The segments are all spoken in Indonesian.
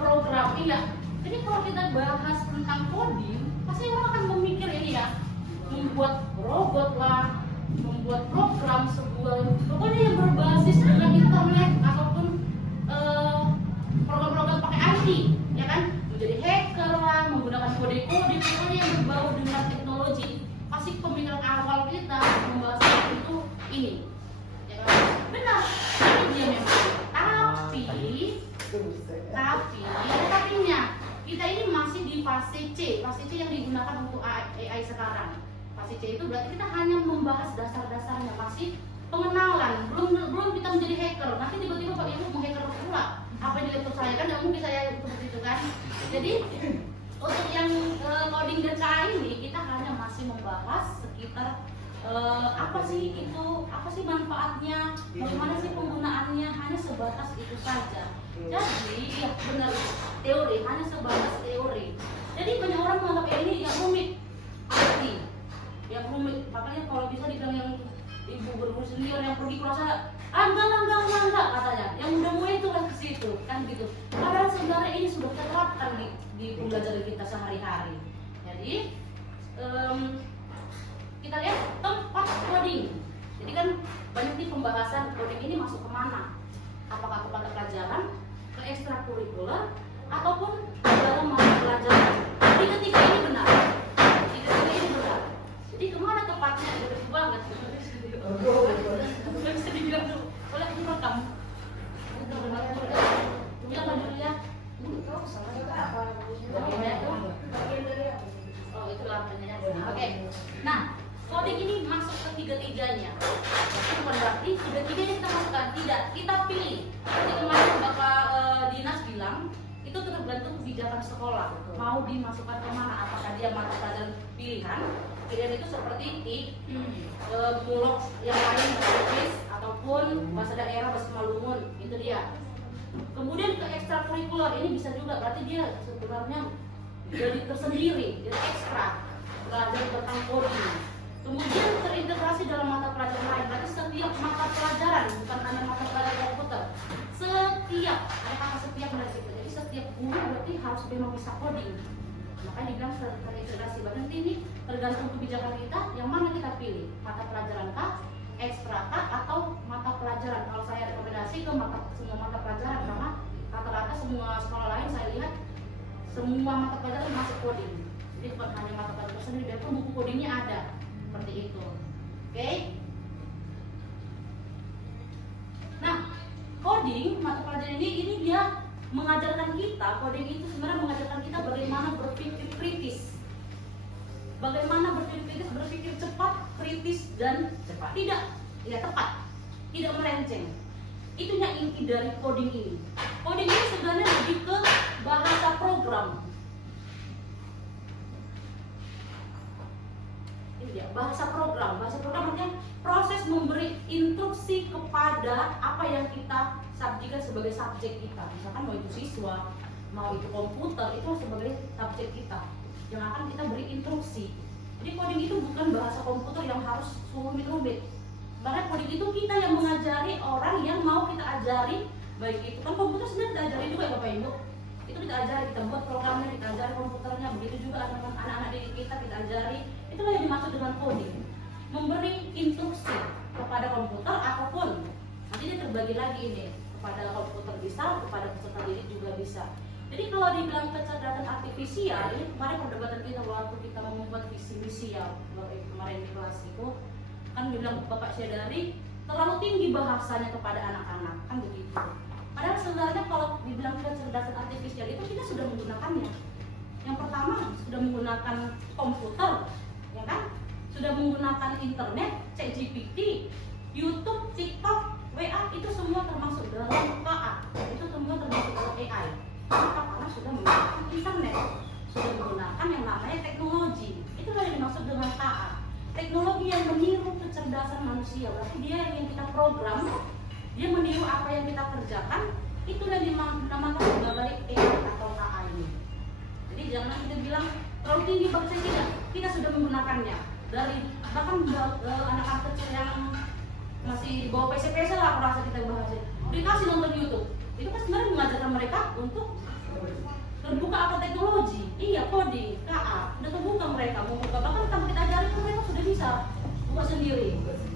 berprogram. Iya. Jadi kalau kita bahas tentang coding, pasti orang akan memikir ini ya, membuat robot lah, membuat program sebuah pokoknya yang berbasis dengan internet ataupun program-program pakai IT, ya kan? Menjadi hacker lah, menggunakan kode-kode, pokoknya yang berbau dengan teknologi. Pasti pemikiran awal kita membahas itu ini, ya kan? Benar, ini dia memang. Tapi ada tapinya. Kita ini masih di fase C yang digunakan untuk AI sekarang. Fase C itu berarti kita hanya membahas dasar-dasarnya, masih pengenalan, belum kita menjadi hacker. Nanti tiba-tiba Pak Ibu mau hacker pula apa yang di laptop saya, kan nggak mungkin saya seperti itu kan. Jadi untuk yang coding dan KI ini kita hanya masih membahas sekitar apa sih manfaatnya, bagaimana sih penggunaannya, hanya sebatas itu saja. Jadi ya benar, teori, hanya sebatas teori. Jadi banyak orang menganggap ini yang rumit, arti yang rumit. Makanya kalau bisa dibilang yang ibu berguru sendiri yang pergi kelas enggak katanya, yang udah mulai itu kan ke situ kan gitu. Padahal sebenarnya ini sudah terapkan di pembelajaran kita sehari-hari. Jadi kita lihat tempat coding. Jadi kan banyak nih pembahasan coding ini masuk kemana? Apakah ke mata pelajaran, ke ekstrakurikuler, ataupun dalam mata pelajaran? Jadi ketiga ini benar. Jadi kemana tepatnya? Betul banget. Bisa dibilang dulu. Boleh direkam. Bilang dulu ya. Oh itu lampunya. Oke. Nah, coding ini masuk ke tiga-tiganya. Bukan berarti tiga-tiganya kita masukkan, tidak, kita pilih. Jadi kemarin Bapak Dinas bilang itu tergantung kebijakan sekolah mau dimasukkan kemana, apakah dia mata pelajaran pilihan itu seperti di bulog yang lain bahasa ataupun bahasa daerah, bahasa Malumun, itu dia. Kemudian ke ekstrakurikuler ini bisa juga, berarti dia sebenarnya jadi tersendiri, jadi ekstra belajar tentang coding. Kemudian terintegrasi dalam mata pelajaran lain, berarti setiap mata pelajaran, bukan hanya mata pelajaran komputer, setiap, ada kata setiap dari situ, jadi setiap guru berarti harus memang bisa coding. Makanya dibilang terintegrasi, berarti ini tergantung kebijakan kita, yang mana kita pilih, mata pelajaran kah, ekstra kah, atau mata pelajaran. Kalau saya rekomendasi ke semua mata pelajaran, karena rata-rata semua sekolah lain saya lihat semua mata pelajaran masuk coding. Jadi bukan hanya mata pelajaran sendiri, dan pun buku codingnya ada. Seperti itu. Oke? Nah, coding mata pelajaran ini dia mengajarkan kita, coding itu sebenarnya mengajarkan kita bagaimana berpikir kritis. Bagaimana berpikir cepat, kritis, dan cepat. Tidak, ya tepat. Tidak melenceng. Itu yang inti dari coding ini. Coding ini sebenarnya lebih ke bahasa program. Ini dia, bahasa program artinya proses memberi instruksi kepada apa yang kita jadikan sebagai subjek kita. Misalkan mau itu siswa, mau itu komputer, itu sebagai subjek kita yang akan kita beri instruksi. Jadi coding itu bukan bahasa komputer yang harus rumit-rumit. Bahkan coding itu kita yang mengajari orang yang mau kita ajari. Baik itu kan komputer sebenarnya kita ajari juga ya Bapak Ibu. Itu kita ajari, kita buat programnya, kita ajari komputernya. Begitu juga anak-anak didik kita ajari. Itulah yang dimaksud dengan coding. Memberi instruksi kepada komputer ataupun nanti dia terbagi lagi ini, kepada komputer bisa, kepada peserta didik juga bisa. Jadi kalau dibilang kecerdasan artifisial, ini kemarin perdebatan kita waktu kita membuat visi misi ya kemarin di kelas itu kan dibilang Bapak Syedari terlalu tinggi bahasanya kepada anak-anak, kan begitu. Padahal sebenarnya kalau dibilang kecerdasan artifisial itu kita sudah menggunakannya. Yang pertama sudah menggunakan komputer, ya kan? Sudah menggunakan internet, ChatGPT, YouTube, TikTok, WA, itu semua termasuk dalam KA. Itu semua termasuk dalam AI. Kenapa? Karena sudah menggunakan internet, sudah menggunakan yang namanya teknologi. Itulah yang dimaksud dengan KA. Teknologi yang meniru kecerdasan manusia. Berarti dia yang kita program, dia meniru apa yang kita kerjakan. Itulah yang dinamakan sebagai AI atau KA ini. Jadi jangan kita bilang terlalu tinggi bahasa kita sudah menggunakannya. Dari bahkan anak-anak kecil yang masih bawa PC lah, aku rasa kita bahas dikasih nonton YouTube. Itu kan sebenarnya mengajarkan mereka untuk Terbuka apa teknologi? Iya, coding, KA, udah terbuka mereka, membuka, bahkan tanpa kita ajarin mereka sudah bisa buka sendiri,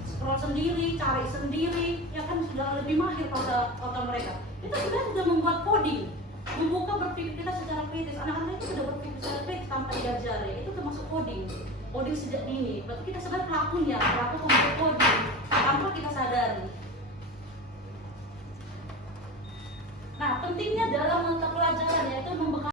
scroll sendiri, cari sendiri, ya kan sudah lebih mahir pada otak mereka. Itu sudah membuat coding, membuka berpikir kita secara kritis. Anak-anak itu sudah berpikir secara kritis tanpa diajari, itu termasuk coding. Coding sejak dini, berarti kita sebenarnya pelakunya, pelaku pembuat coding tanpa kita sadari. Nah, pentingnya dalam mata pelajaran yaitu membekali